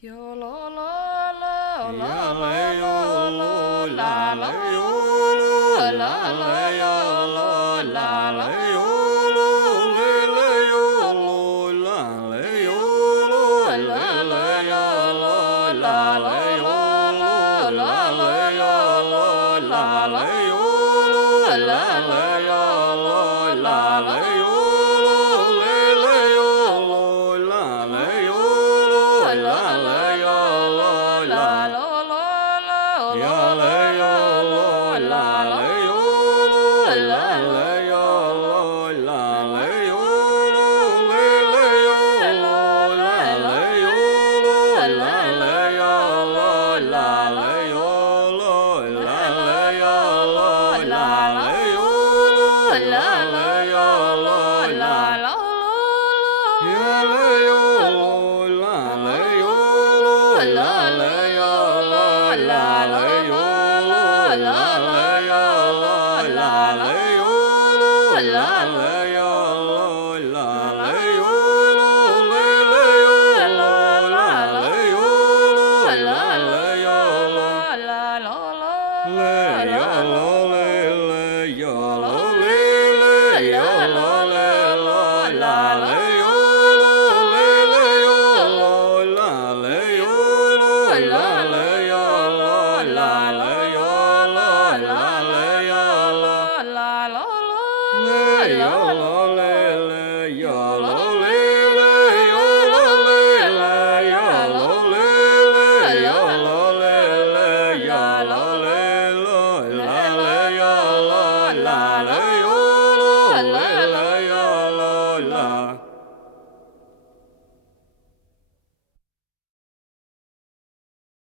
Yo la la la la Ya la le yo la lo, la la la le yo la lo, la la la le ya la lo, la la la la le yo lo, le yo lo, la le yo lo, le ya lo, la le yo lo, la le ya lo, la le yo lo, la le ya lo, la le yo lo, le yo lo, la le yo lo, la le ya lo, la ya le yo lo, la le yo lo, la le ya lo, la le yo lo, le yo lo, la le yo lo, la le ya lo, la le yo lo, la le ya lo, la le yo lo, la le ya lo, la ya le yo lo, la le yo lo, la le